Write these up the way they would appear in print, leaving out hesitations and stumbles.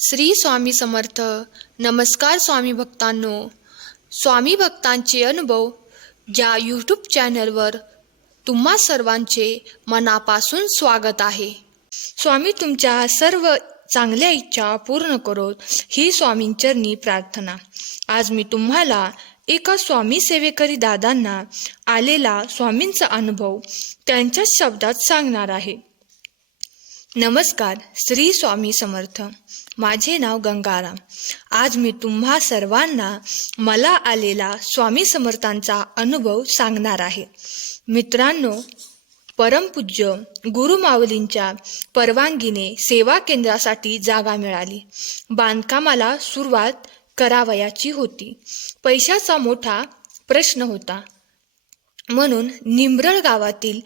श्री स्वामी समर्थ. नमस्कार स्वामी भक्तांनो. स्वामी भक्तांचे अनुभव या यूट्यूब चॅनलवर तुम्हा सर्वांचे मनापासून स्वागत आहे. स्वामी तुमच्या सर्व चांगल्या इच्छा पूर्ण करोत ही स्वामींचरणी प्रार्थना. आज मी तुम्हाला एका स्वामी सेवेकरी दादांना आलेला स्वामींचा अनुभव त्यांच्या शब्दात सांगणार आहे. नमस्कार, श्री स्वामी समर्थ. माझे नाव गंगाराम. आज मी तुम्हा सर्वांना मला आलेला स्वामी समर्थांचा अनुभव सांगणार आहे. मित्रांनो, परमपूज्य गुरुमाऊलींच्या परवानगीने सेवा केंद्रासाठी जागा मिळाली. बांधकामाला सुरुवात करावयाची होती. पैशाचा मोठा प्रश्न होता, म्हणून निंब्रळ गावातील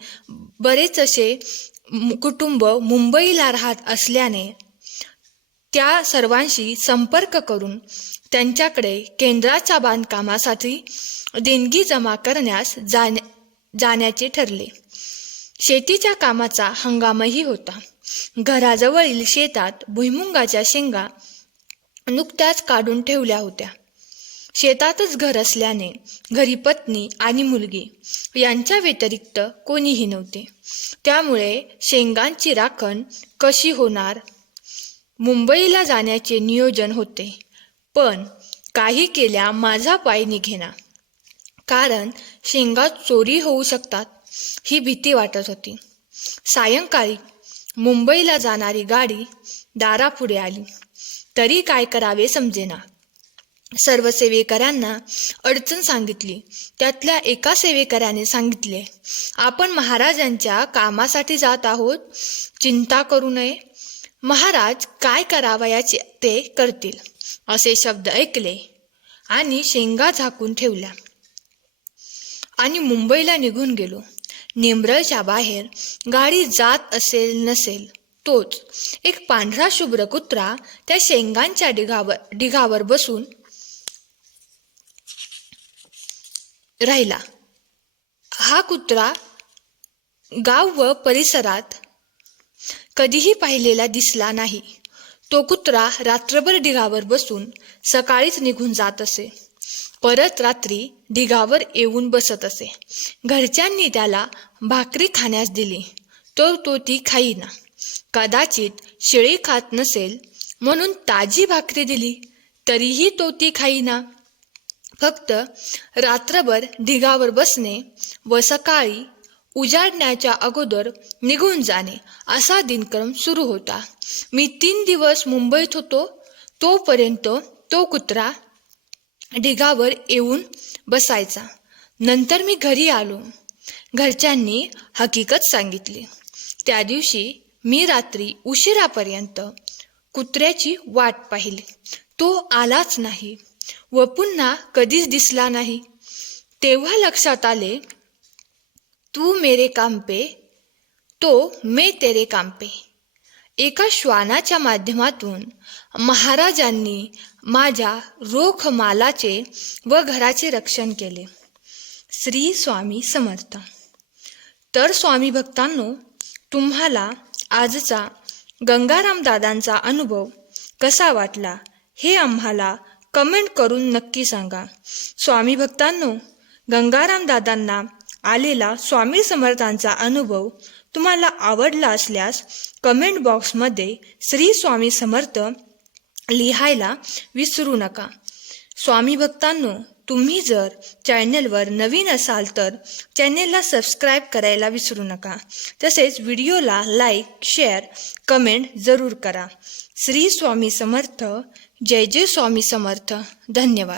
बरेच असे कुटुंब मुंबईला राहत असल्याने त्या सर्वांशी संपर्क करून त्यांच्याकडे केंद्राच्या बांधकामासाठी देणगी जमा करण्यास जाण्याचे ठरले. शेतीच्या कामाचा हंगामही होता. घराजवळील शेतात भुईमुगाच्या शेंगा नुकत्याच काढून ठेवल्या होत्या. शेतातच घर असल्याने घरी पत्नी आणि मुलगी यांच्या व्यतिरिक्त कोणीही नव्हते. त्यामुळे शेंगांची राखण कशी होणार? मुंबईला जाण्याचे नियोजन होते, पण काही केल्या माझा पाय निघेना. कारण शेंगा चोरी होऊ शकतात ही भीती वाटत होती. सायंकाळी मुंबईला जाणारी गाडी दारापुढे आली, तरी काय करावे समजेना. सर्व सेवेकऱ्यांना अडचण सांगितली. त्यातल्या एका सेवेकऱ्याने सांगितले, आपण महाराजांच्या कामासाठी जात आहोत, चिंता करू नये. महाराज काय करावयाचे ते करतील, असे शब्द ऐकले आणि शेंगा झाकून ठेवल्या आणि मुंबईला निघून गेलो. निंब्रळच्या बाहेर गाडी जात असेल नसेल तोच एक पांढरा शुभ्र कुत्रा त्या शेंगांच्या ढिगावर बसून राहिला. हा कुत्रा गाव व परिसरात कधीही पाहिलेला दिसला नाही. तो कुत्रा रात्रभर ढिगावर बसून सकाळीच निघून जात असे. परत रात्री ढिगावर येऊन बसत असे. घरच्यांनी त्याला भाकरी खाण्यास दिली तर तो ती खाईना. कदाचित शेळी खात नसेल म्हणून ताजी भाकरी दिली तरीही तो ती खाईना. फक्त रात्रभर ढिगावर बसणे व सकाळी उजाडण्याच्या अगोदर निघून जाणे असा दिनक्रम सुरू होता. मी 3 दिवस मुंबईत होतो. तोपर्यंत तो कुत्रा ढिगावर येऊन बसायचा. नंतर मी घरी आलो. घरच्यांनी हकीकत सांगितली. त्या दिवशी मी रात्री उशिरापर्यंत कुत्र्याची वाट पाहिली. तो आलाच नाही व पुन्हा कधीच दिसला नाही. तेव्हा लक्षात आले, तू मेरे काम पे तो मैं तेरे काम पे. एका श्वानाच्या माध्यमातून महाराजांनी माझ्या रोख मालाचे व घराचे रक्षण केले. श्री स्वामी समर्थ. तर स्वामी भक्तांनो, तुम्हाला आजचा गंगाराम दादांचा अनुभव कसा वाटला हे आम्हाला कमेंट करून नक्की सांगा. स्वामी भक्तांनो, गंगाराम दादांना आलेला स्वामी समर्थांचा अनुभव तुम्हाला आवडला असल्यास कमेंट बॉक्समध्ये श्री स्वामी समर्थ लिहायला विसरू नका. स्वामी भक्तांनो, तुम्ही जर चॅनलवर नवीन असाल तर चॅनलला सबस्क्राईब करायला विसरू नका. तसेच व्हिडिओला लाईक, शेअर, कमेंट जरूर करा. श्री स्वामी समर्थ. जय जय स्वामी समर्थ. धन्यवाद.